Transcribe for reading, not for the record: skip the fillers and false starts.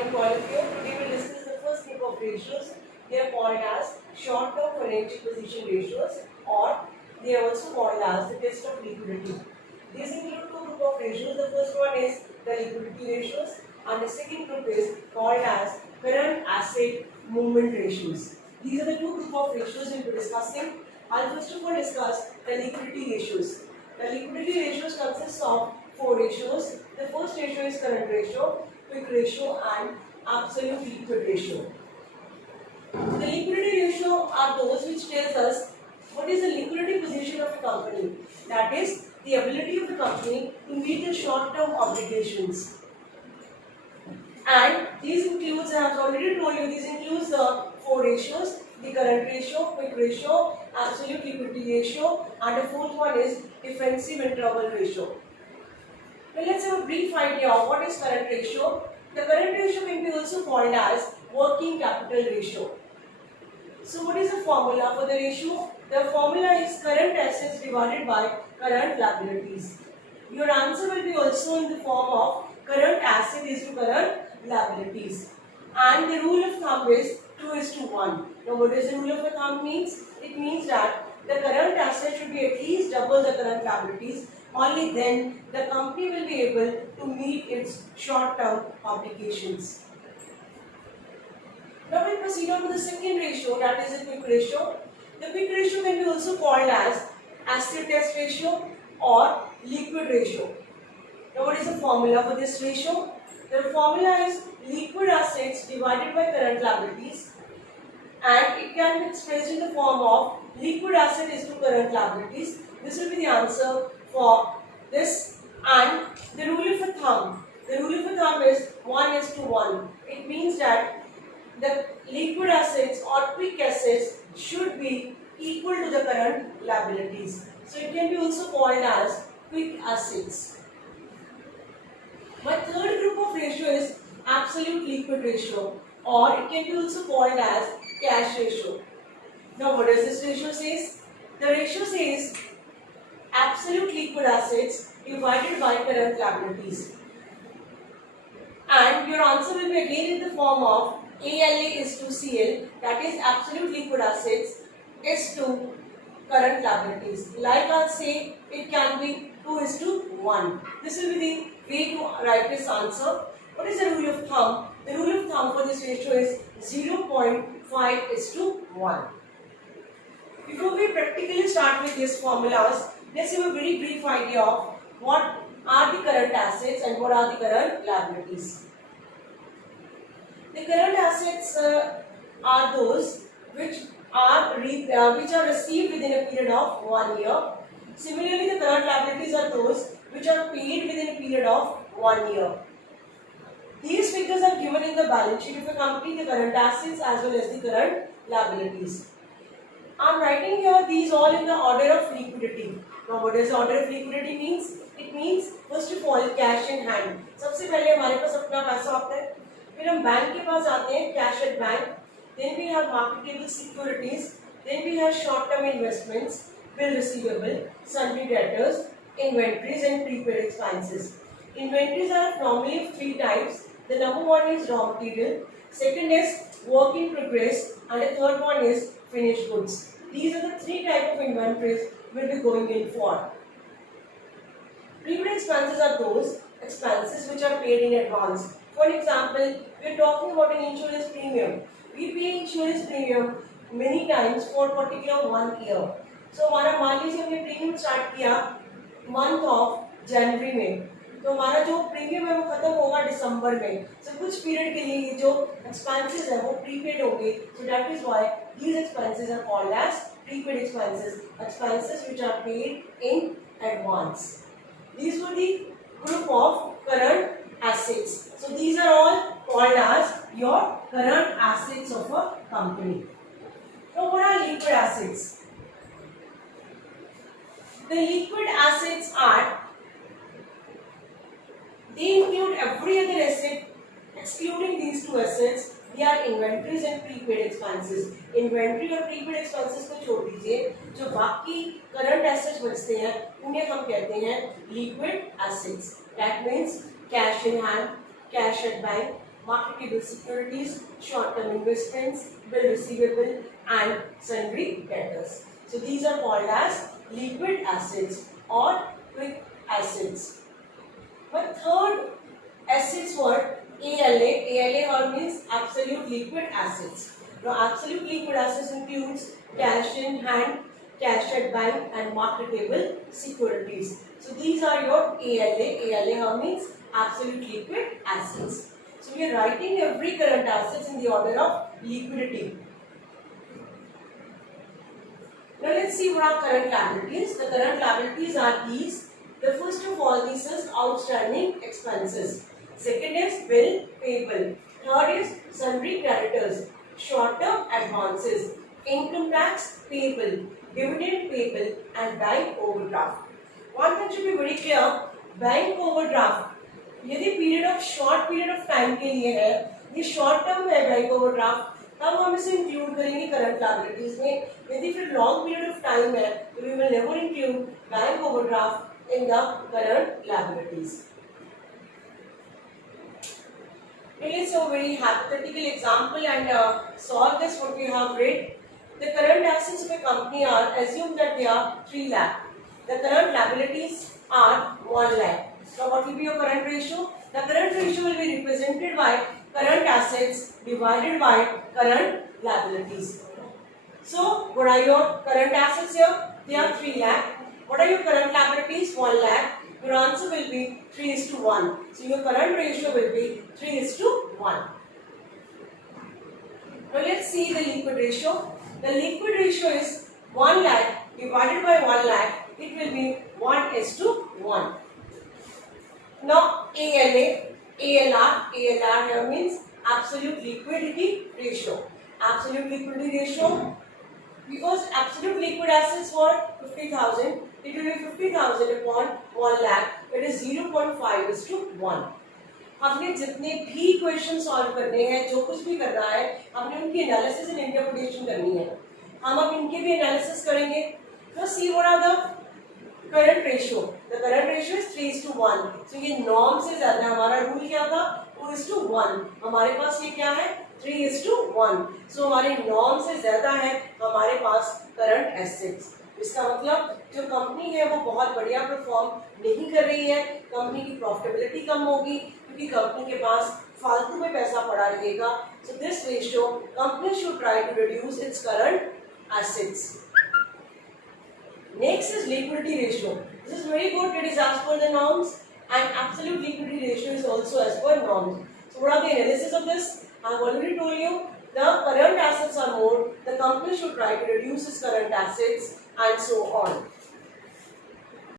morning to all of you. Today we will discuss the first group of ratios. They are called as short-term financial position ratios, or they are also called as the test of liquidity. These include two groups of ratios. The first one is the liquidity ratios, and the second group is called as current asset movement ratios. These are the two groups of ratios we will be discussing. I'll first of all discuss the liquidity ratios. The liquidity ratios consist of four ratios. The first ratio is current ratio, quick ratio, and absolute liquid ratio. The liquidity ratio are those which tells us what is the liquidity position of a company. That is the ability of the company to meet the short-term obligations. And these includes, I have already told you, these includes the four ratios: the current ratio, quick ratio, absolute liquidity ratio, and the fourth one is defensive interval ratio. Now let's have a brief idea of what is current ratio. The current ratio can be also called as working capital ratio. So what is the formula for the ratio? The formula is current assets divided by current liabilities. Your answer will be also in the form of current asset is to current liabilities. And the rule of thumb is 2:1. Now what does the rule of thumb means? It means that the current asset should be at least double the current liabilities. Only then the company will be able to meet its short-term obligations. Now we proceed on to the second ratio, that is the quick ratio. The quick ratio can be also called as acid test ratio or liquid ratio. Now what is the formula for this ratio? The formula is liquid assets divided by current liabilities, and it can be expressed in the form of liquid asset is to current liabilities. This will be the answer for this. And the rule of thumb. The rule of thumb is 1:1. It means that the liquid assets or quick assets should be equal to the current liabilities. So it can be also called as quick assets. My third group of ratio is absolute liquid ratio, or it can be also called as cash ratio. Now what does this ratio says? The ratio says absolute liquid assets divided by current liabilities. And your answer will be again in the form of ALA is to CL, that is absolute liquid assets is to current liabilities. Like I'll say, it can be 2:1. This will be the way to write this answer. What is the rule of thumb? The rule of thumb for this ratio is 0.5:1. Before we practically start with these formulas, let's have a very brief idea of what are the current assets and what are the current liabilities. The current assets are those which are received within a period of 1 year. Similarly, the current liabilities are those which are paid within a period of 1 year. These figures are given in the balance sheet of a company, the current assets as well as the current liabilities. I am writing here these all in the order of liquidity. Now what does the order of liquidity means? It means first of all cash in hand. सबसे पहले हमारे पास अपना पैसा होता है, फिर हम bank के पास आते हैं, cash at bank. Then we have marketable securities. Then we have short-term investments, bill receivable, sundry debtors, inventories and prepaid expenses. Inventories are normally of three types. The number one is raw material, second is work in progress, and the third one is finished goods. These are the three types of inventories we'll be going in for. Prepaid expenses are those expenses which are paid in advance. For example, we are talking about an insurance premium. We pay insurance premium many times for particular 1 year. So हमारा मान लीजिए हमने premium start किया month of January में, तो हमारा जो premium है वो खत्म होगा दिसंबर में. So कुछ पीरियड के लिए ये जो एक्सपेंसेस है वो प्रीपेड होंगे. So that is why these expenses are called as prepaid expenses, expenses which are paid in advance. These were the group of current assets. So these are all called as your current assets of a company. Now what are liquid assets? The liquid assets are, they include every other asset excluding these two assets. They are inventories and prepaid expenses. Inventory और prepaid expenses को छोड़ दीजिए, जो बाकी current assets बचते हैं उन्हें हम कहते हैं liquid assets. That means cash in hand, cash at bank, marketable securities, short-term investments, bill receivable, and sundry debtors. So these are called as liquid assets or quick assets. But third assets were ALA. ALA means absolute liquid assets. Now absolute liquid assets includes cash in hand, cash at bank, and marketable securities. So these are your ALA. ALA means absolute liquid assets. So we are writing every current assets in the order of liquidity. Now let's see what are current liabilities. The current liabilities are these. The first of all, this is outstanding expenses. Second is bill payable. Third is sundry creditors, short-term advances, income tax payable, dividend payable, and bank overdraft. One thing should be very clear: bank overdraft यदि period of short period of time के लिए है, ये short term है bank overdraft, तब हम इसे include करेंगे करंट लायबिलिटीज में. यदि फिर लॉन्ग पीरियड ऑफ टाइम है तो we will never include bank overdraft in the current liabilities. Let's have a very hypothetical example and solve this what we have read. The current assets of a company are assumed that they are 3 lakh. The current liabilities are 1 lakh. So what will be your current ratio? The current ratio will be represented by current assets divided by current liabilities. So what are your current assets here? They are 3 lakh. What are your current liabilities? 1 lakh. Your answer will be 3:1. So your current ratio will be 3:1. Now let's see the liquid ratio. The liquid ratio is 1 lakh divided by 1 lakh. It will be 1:1. Now ALA, ALR here means absolute liquidity ratio. Absolute liquidity ratio, because absolute liquid assets were 50,000, it will be 50,000 upon 1 lakh. It is 0.5:1. हमने जितने भी question solve करने हैं, जो कुछ भी करना है, हमने उनकी एनालिसिस एंड इंटरप्रिटेशन करनी है. हम अब इनके भी एनालिसिस करेंगे. तो see what are the current ratio. The current ratio is 3:1. So ये नॉर्म से ज्यादा, हमारा रूल क्या था 2:1. हमारे पास ये क्या है 3:1. सो हमारे नॉर्म से ज्यादा है हमारे पास करंट एसेट्स. इसका मतलब जो कंपनी है वो बहुत बढ़िया परफॉर्म नहीं कर रही है, कंपनी की प्रॉफिटेबिलिटी कम होगी क्योंकि कंपनी के पास फालतू में पैसा पड़ा रहेगा. So this ratio company should try to reduce its current assets. Next is liquidity ratio. This is very good. It is as per the norms, and absolute liquidity ratio is also as per norms. So what are the analysis of this? I have already told you the current assets are more. The company should try to reduce its current assets and so on.